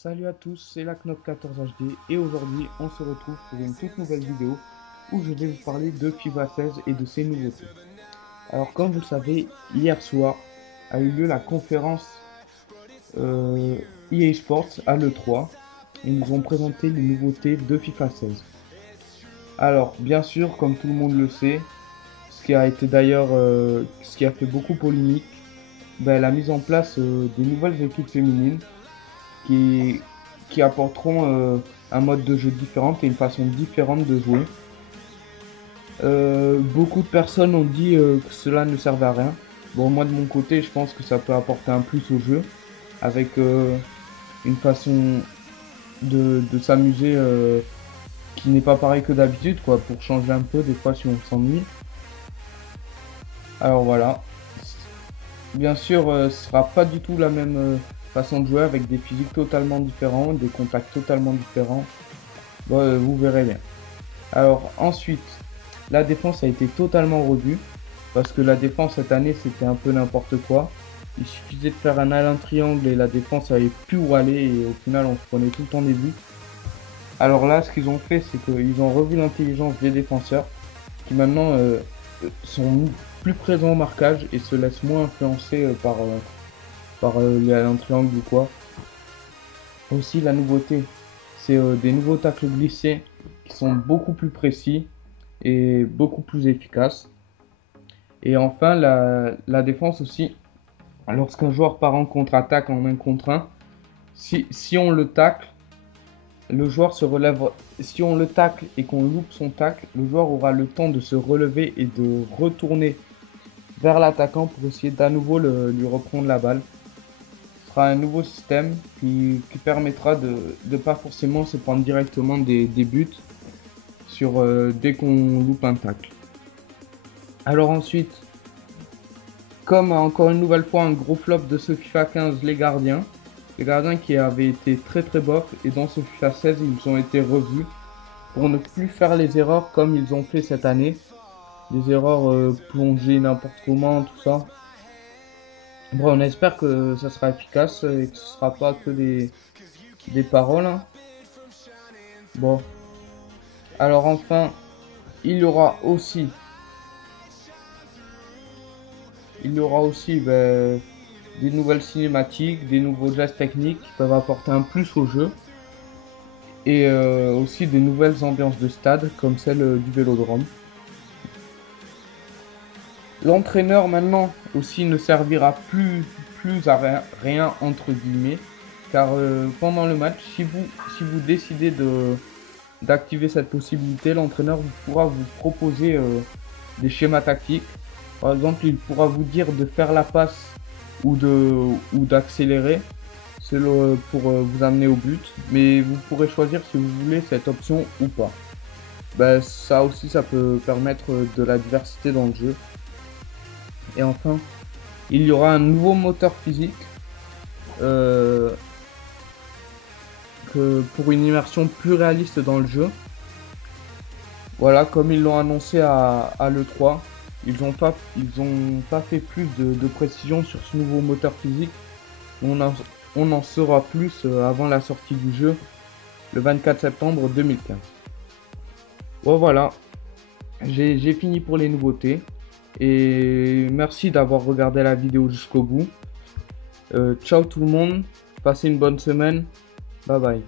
Salut à tous, c'est la Knock 14 HD et aujourd'hui on se retrouve pour une toute nouvelle vidéo où je vais vous parler de FIFA 16 et de ses nouveautés. Alors comme vous le savez, hier soir a eu lieu la conférence EA Sports à l'E3. Ils nous ont présenté les nouveautés de FIFA 16. Alors bien sûr, comme tout le monde le sait, ce qui a été d'ailleurs ce qui a fait beaucoup polémique, la mise en place des nouvelles équipes féminines qui, qui apporteront un mode de jeu différent et une façon différente de jouer. Beaucoup de personnes ont dit que cela ne servait à rien. Bon, moi de mon côté, je pense que ça peut apporter un plus au jeu avec une façon de s'amuser qui n'est pas pareil que d'habitude, quoi, pour changer un peu des fois si on s'ennuie. Alors voilà. Bien sûr, ce sera pas du tout la même façon de jouer avec des physiques totalement différents, des contacts totalement différents. Bon, vous verrez bien. Alors ensuite, la défense a été totalement revue parce que la défense cette année c'était un peu n'importe quoi. Il suffisait de faire un Alain triangle et la défense avait plus où aller et au final on se prenait tout le temps des buts. Alors là, ce qu'ils ont fait, c'est qu'ils ont revu l'intelligence des défenseurs qui maintenant sont plus présents au marquage et se laissent moins influencer par les Alain triangle ou quoi. Aussi la nouveauté, c'est des nouveaux tacles glissés qui sont beaucoup plus précis et beaucoup plus efficaces. Et enfin la défense aussi, lorsqu'un joueur part en contre-attaque en 1 contre 1, si on le tacle, le joueur se relève. Si on le tacle et qu'on loupe son tacle, le joueur aura le temps de se relever et de retourner vers l'attaquant pour essayer d'à nouveau lui reprendre la balle. Ce sera un nouveau système qui permettra de ne pas forcément se prendre directement des buts sur, dès qu'on loupe un tacle. Alors ensuite, comme encore une nouvelle fois un gros flop de ce FIFA 15, les gardiens qui avaient été très bof, et dans ce FIFA 16 ils ont été revus pour ne plus faire les erreurs comme ils ont fait cette année, des erreurs plongées n'importe comment, tout ça. Bon, on espère que ça sera efficace et que ce sera pas que des paroles, hein. Bon, alors enfin, il y aura aussi des nouvelles cinématiques, des nouveaux gestes techniques qui peuvent apporter un plus au jeu. Et aussi des nouvelles ambiances de stade comme celle du Vélodrome. L'entraîneur maintenant aussi ne servira plus à rien entre guillemets, car pendant le match, si vous décidez d'activer cette possibilité, l'entraîneur pourra vous proposer des schémas tactiques. Par exemple, il pourra vous dire de faire la passe ou d'accélérer pour vous amener au but, mais vous pourrez choisir si vous voulez cette option ou pas. Ça aussi, ça peut permettre de la diversité dans le jeu. Et enfin, il y aura un nouveau moteur physique pour une immersion plus réaliste dans le jeu. Voilà, comme ils l'ont annoncé à l'E3, ils n'ont pas fait plus de précision sur ce nouveau moteur physique. On en saura plus avant la sortie du jeu, le 24 septembre 2015. Bon voilà, j'ai fini pour les nouveautés. Et merci d'avoir regardé la vidéo jusqu'au bout. Ciao tout le monde, passez une bonne semaine. Bye bye.